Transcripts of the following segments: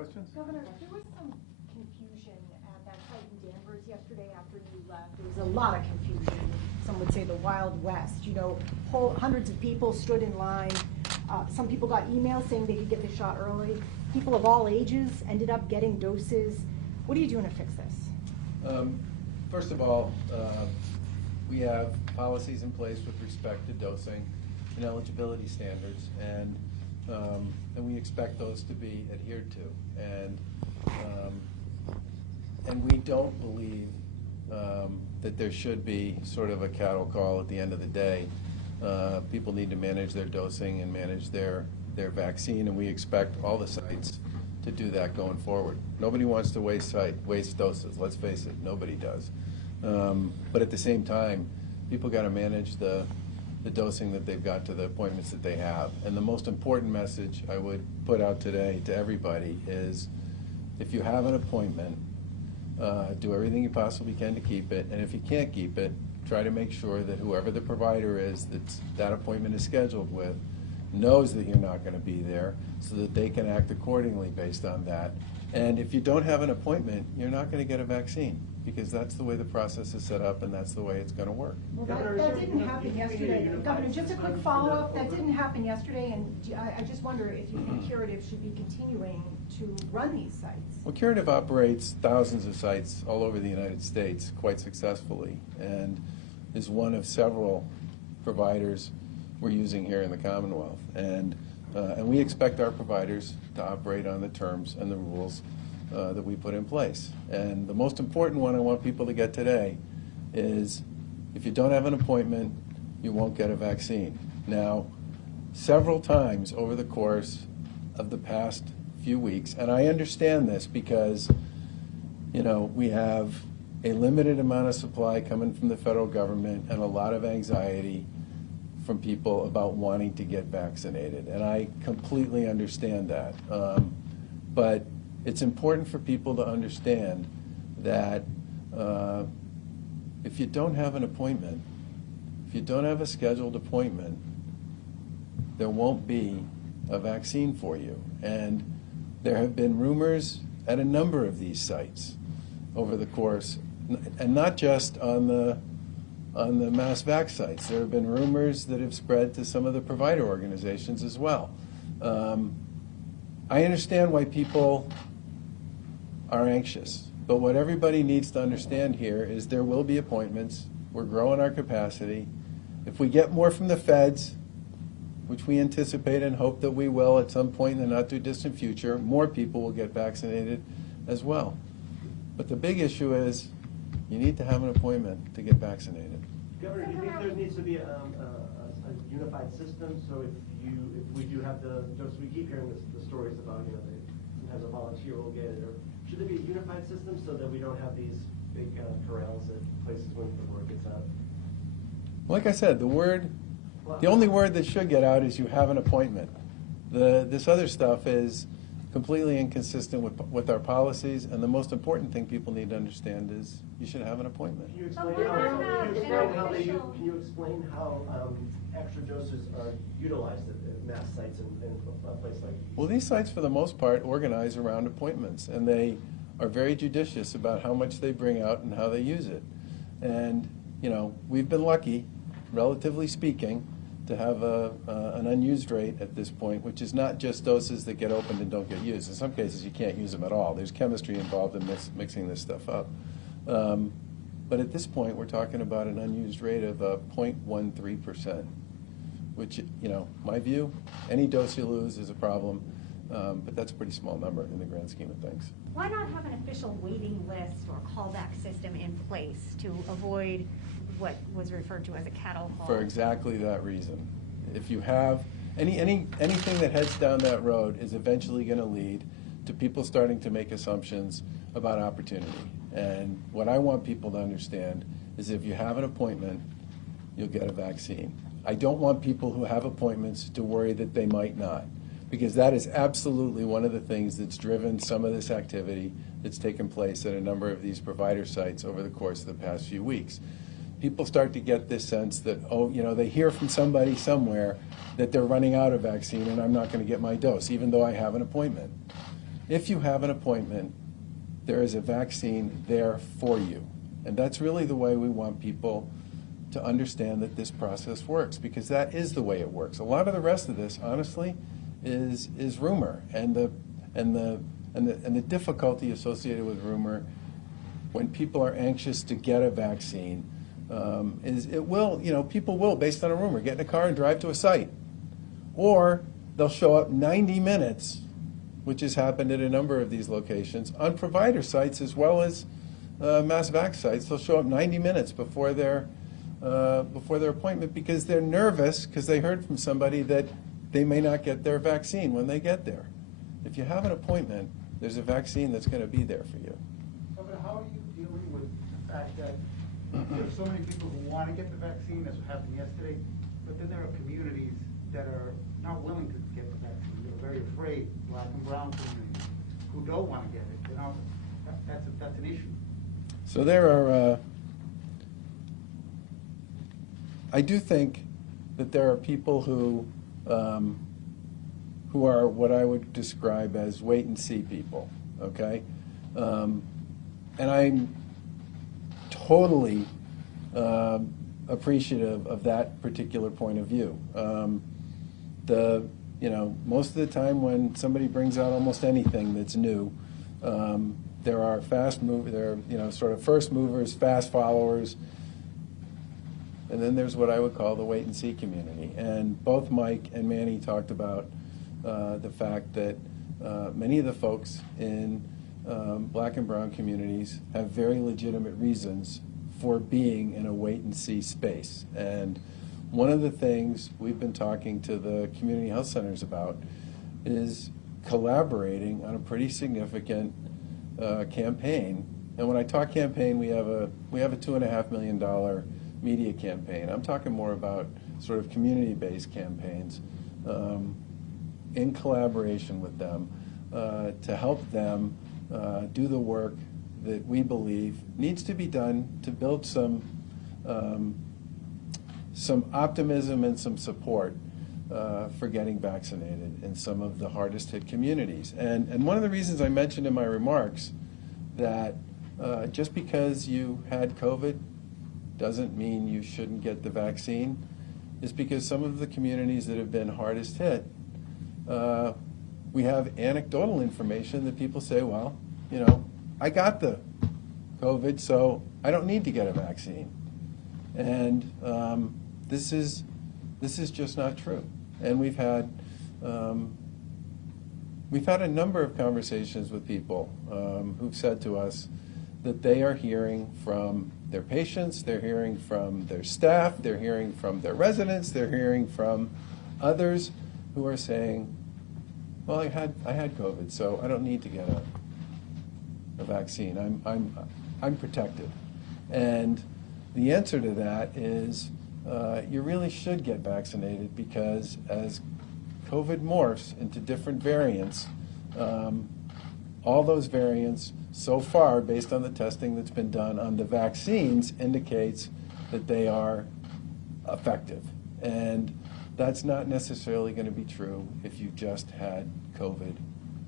questions? Governor, there was some confusion at that site in Danvers yesterday after you left. There was a lot of confusion. Some would say the Wild West. You know, hundreds of people stood in line. Some people got emails saying they could get the shot early. People of all ages ended up getting doses. What are you doing to fix this? First of all, we have policies in place with respect to dosing and eligibility standards, and we expect those to be adhered to. And we don't believe that there should be sort of a cattle call at the end of the day. People need to manage their dosing and manage their vaccine, and we expect all the sites to do that going forward. Nobody wants to waste doses, let's face it, nobody does. But at the same time, people got to manage the dosing that they've got to the appointments that they have. And the most important message I would put out today to everybody is, if you have an appointment, do everything you possibly can to keep it, and if you can't keep it, try to make sure that whoever the provider is that appointment is scheduled with knows that you're not going to be there, so that they can act accordingly based on that. And if you don't have an appointment, you're not going to get a vaccine, because that's the way the process is set up and that's the way it's going to work. Well, that didn't happen yesterday. Governor, just a quick follow-up. That didn't happen yesterday, and I just wonder if you think Curative should be continuing to run these sites. Well, Curative operates thousands of sites all over the United States quite successfully, and is one of several providers we're using here in the Commonwealth. And we expect our providers to operate on the terms and the rules that we put in place. And the most important one I want people to get today is, if you don't have an appointment, you won't get a vaccine. Now, several times over the course of the past few weeks, and I understand this because, you know, we have a limited amount of supply coming from the federal government and a lot of anxiety from people about wanting to get vaccinated, and I completely understand that. But it's important for people to understand that if you don't have an appointment, if you don't have a scheduled appointment, there won't be a vaccine for you. And there have been rumors at a number of these sites over the course, and not just on the mass vac sites. There have been rumors that have spread to some of the provider organizations as well. I understand why people are anxious, but what everybody needs to understand here is there will be appointments. We're growing our capacity. If we get more from the feds, which we anticipate and hope that we will at some point in the not too distant future, more people will get vaccinated as well. But the big issue is, you need to have an appointment to get vaccinated. Governor, do you think there needs to be a unified system? So if we do have the dose, we keep hearing the stories about, you know, sometimes a volunteer will get it, or should there be a unified system so that we don't have these big corrals at places when the word gets out? Like I said, the only word that should get out is you have an appointment. This other stuff is completely inconsistent with our policies, and the most important thing people need to understand is you should have an appointment. Can you explain how extra doses are utilized at mass sites in a place like? Well, these sites, for the most part, organize around appointments, and they are very judicious about how much they bring out and how they use it. And, you know, we've been lucky, relatively speaking, to have an unused rate at this point, which is not just doses that get opened and don't get used. In some cases, you can't use them at all. There's chemistry involved in mixing this stuff up. But at this point, we're talking about an unused rate of 0.13%, which, you know, my view, any dose you lose is a problem, but that's a pretty small number in the grand scheme of things. Why not have an official waiting list or callback system in place to avoid what was referred to as a cattle call? For exactly that reason. If you have anything that heads down that road is eventually going to lead to people starting to make assumptions about opportunity. And what I want people to understand is, if you have an appointment, you'll get a vaccine. I don't want people who have appointments to worry that they might not, because that is absolutely one of the things that's driven some of this activity that's taken place at a number of these provider sites over the course of the past few weeks. People start to get this sense that, oh, you know, they hear from somebody somewhere that they're running out of vaccine and I'm not going to get my dose, even though I have an appointment. if you have an appointment, there is a vaccine there for you. And that's really the way we want people to understand that this process works, because that is the way it works. A lot of the rest of this, honestly, is rumor, and the difficulty associated with rumor when people are anxious to get a vaccine is people will, based on a rumor, get in a car and drive to a site, or they'll show up 90 minutes, which has happened at a number of these locations, on provider sites as well as mass vac sites. They'll show up 90 minutes before their appointment because they're nervous because they heard from somebody that they may not get their vaccine when they get there. If you have an appointment, there's a vaccine that's going to be there for you. But how are you dealing with the fact that there are so many people who want to get the vaccine, as happened yesterday, but then there are communities that are not willing to get the vaccine. They're very afraid, black and brown communities, who don't want to get it. That's an issue. So there are, I do think that there are people who are what I would describe as wait and see people, okay? And I'm totally appreciative of that particular point of view. Most of the time when somebody brings out almost anything that's new, there are sort of first movers, fast followers, and then there's what I would call the wait and see community. And both Mike and Manny talked about the fact that many of the folks in black and brown communities have very legitimate reasons for being in a wait and see space. And one of the things we've been talking to the community health centers about is collaborating on a pretty significant campaign. And when I talk campaign, we have a $2.5 million media campaign. I'm talking more about sort of community-based campaigns in collaboration with them to help them do the work that we believe needs to be done to build some optimism and some support for getting vaccinated in some of the hardest hit communities. And one of the reasons I mentioned in my remarks that just because you had COVID doesn't mean you shouldn't get the vaccine is because some of the communities that have been hardest hit, we have anecdotal information that people say, well, I got the COVID, so I don't need to get a vaccine. And this is just not true. And we've had a number of conversations with people who've said to us that they are hearing from their patients, they're hearing from their staff, they're hearing from their residents, they're hearing from others who are saying, well, I had COVID, so I don't need to get a vaccine. I'm protected. And the answer to that is you really should get vaccinated, because as COVID morphs into different variants, all those variants so far, based on the testing that's been done on the vaccines, indicates that they are effective. And that's not necessarily going to be true if you just had COVID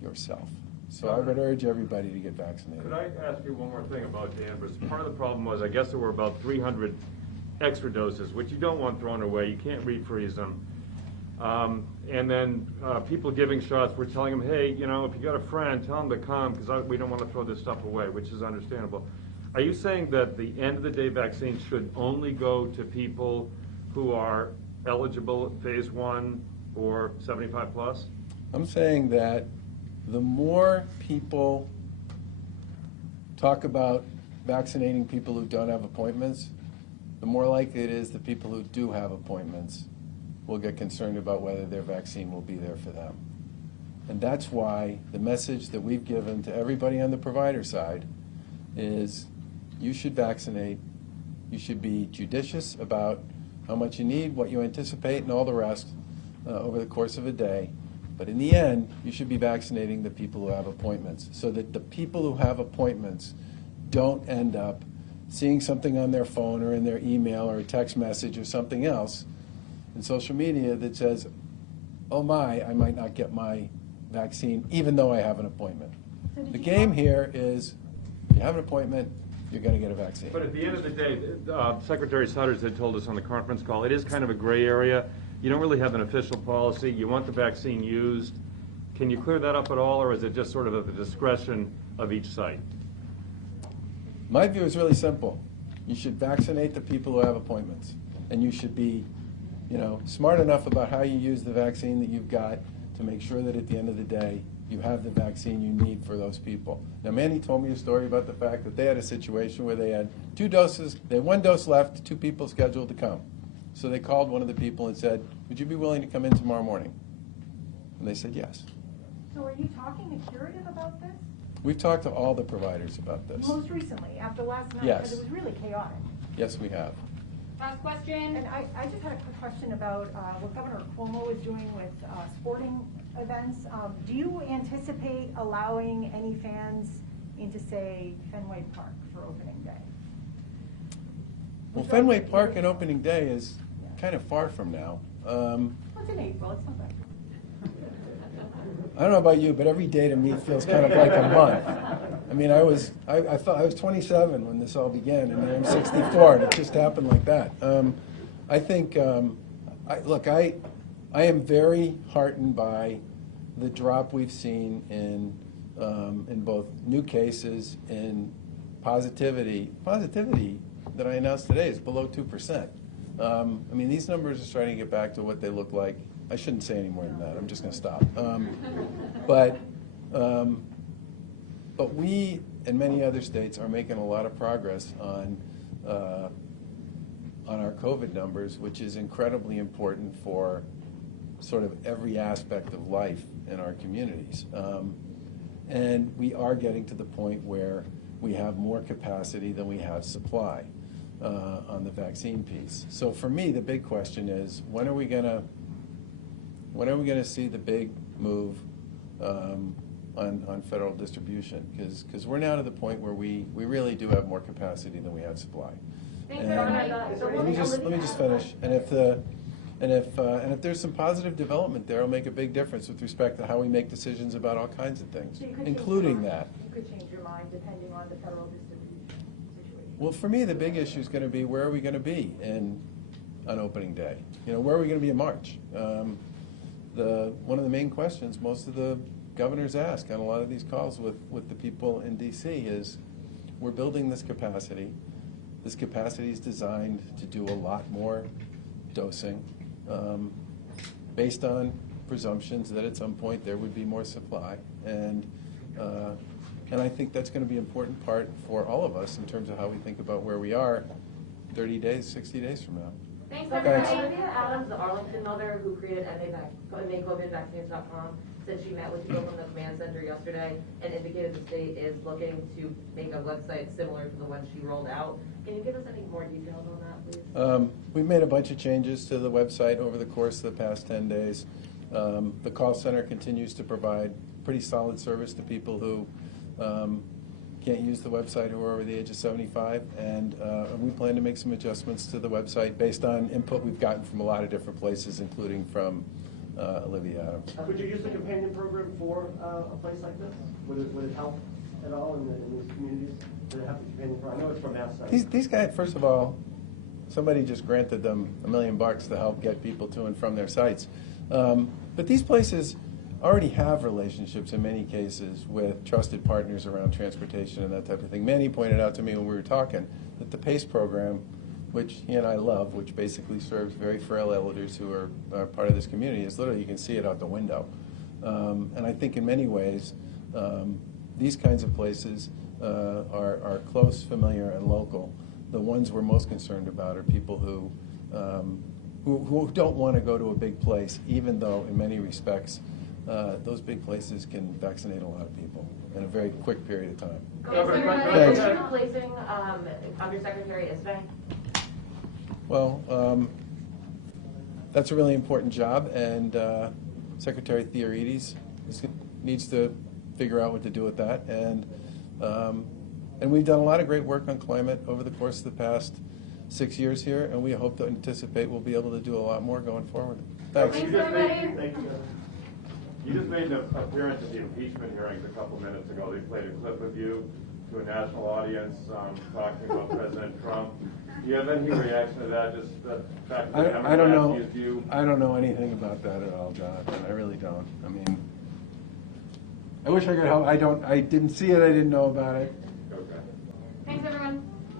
yourself. So I would urge everybody to get vaccinated. Could I ask you one more thing about Danvers? Part of the problem was, I guess there were about 300 extra doses, which you don't want thrown away. You can't refreeze them. And then people giving shots, we're telling them, hey, if you got a friend, tell them to come, because we don't want to throw this stuff away, which is understandable. Are you saying that the end of the day vaccine should only go to people who are eligible at phase 1 or 75 plus? I'm saying that the more people talk about vaccinating people who don't have appointments, the more likely it is the people who do have appointments will get concerned about whether their vaccine will be there for them. And that's why the message that we've given to everybody on the provider side is you should vaccinate, you should be judicious about how much you need, what you anticipate, and all the rest over the course of a day. But in the end, you should be vaccinating the people who have appointments, so that the people who have appointments don't end up seeing something on their phone or in their email or a text message or something else in social media that says, oh my, I might not get my vaccine even though I have an appointment. So did The you game talk- here is, if you have an appointment, you're going to get a vaccine. But at the end of the day, Secretary Sutters had told us on the conference call, it is kind of a gray area. You don't really have an official policy. You want the vaccine used. Can you clear that up at all, or is it just sort of at the discretion of each site? My view is really simple. You should vaccinate the people who have appointments. And you should be, smart enough about how you use the vaccine that you've got to make sure that at the end of the day, you have the vaccine you need for those people. Now, Manny told me a story about the fact that they had a situation where they had 2 doses, they had 1 dose left, 2 people scheduled to come. So they called one of the people and said, would you be willing to come in tomorrow morning? And they said yes. So are you talking to Curative about this? We've talked to all the providers about this. Most recently, after last night? Yes. Because it was really chaotic. Yes, we have. Last question. And I just had a quick question about what Governor Cuomo is doing with sporting events. Do you anticipate allowing any fans into, say, Fenway Park for opening day? Well, Fenway Park and opening day is kind of far from now. Well, it's in April, it's not bad. I don't know about you, but every day to me feels kind of like a month. I mean, I thought I was 27 when this all began, and now I'm 64, and it just happened like that. I think, I am very heartened by the drop we've seen in both new cases and positivity. Positivity that I announced today is below 2%. I mean, these numbers are starting to get back to what they look like. I shouldn't say any more than that. I'm just going to stop. But we and many other states are making a lot of progress on our COVID numbers, which is incredibly important for sort of every aspect of life in our communities. And we are getting to the point where we have more capacity than we have supply on the vaccine piece. So for me, the big question is, when are we going to see the big move on federal distribution? Because we're now to the point where we really do have more capacity than we have supply. Thanks, And everybody. let me just finish. And if there's some positive development there, it'll make a big difference with respect to how we make decisions about all kinds of things, So you could change including your mind. that. You could change your mind depending on the federal distribution situation. Well, for me, the big issue is going to be, where are we going to be on opening day? Where are we going to be in March? One of the main questions most of the governors ask on a lot of these calls with the people in D.C. is, we're building this capacity. This capacity is designed to do a lot more dosing based on presumptions that at some point there would be more supply. And I think that's going to be an important part for all of us in terms of how we think about where we are 30 days, 60 days from now. Thanks, Thanks. everybody. Olivia Adams, the Arlington mother who created MACOVIDvaccines.com, said she met with people from the command center yesterday and indicated the state is looking to make a website similar to the one she rolled out. Can you give us any more details on that, please? We've made a bunch of changes to the website over the course of the past 10 days. The call center continues to provide pretty solid service to people who can't use the website, who are over the age of 75, and we plan to make some adjustments to the website based on input we've gotten from a lot of different places, including from Olivia Adams. Would you use a companion program for a place like this? Would it help at all in these communities to have a companion program? I know it's from outside. These guys, first of all, somebody just granted them $1 million to help get people to and from their sites. But these places already have relationships in many cases with trusted partners around transportation and that type of thing. Manny pointed out to me when we were talking that the PACE program, which he and I love, which basically serves very frail elders who are part of this community, is literally, you can see it out the window. And I think in many ways, these kinds of places are close, familiar, and local. The ones we're most concerned about are people who don't want to go to a big place, even though in many respects those big places can vaccinate a lot of people in a very quick period of time. Thanks, everybody. Thanks. Are you replacing Undersecretary Ismay? Well, that's a really important job, and Secretary Theorides needs to figure out what to do with that. And we've done a lot of great work on climate over the course of the past 6 years here, and we hope to anticipate we'll be able to do a lot more going forward. Thanks. Thanks, everybody. Thank you. You just made an appearance at the impeachment hearings a couple minutes ago. They played a clip of you to a national audience talking about President Trump. Do you have any reaction to that? Just the fact that I don't know. Democrats used you? I don't know anything about that at all, Jonathan. I really don't. I mean, I wish I could help. I didn't see it. I didn't know about it.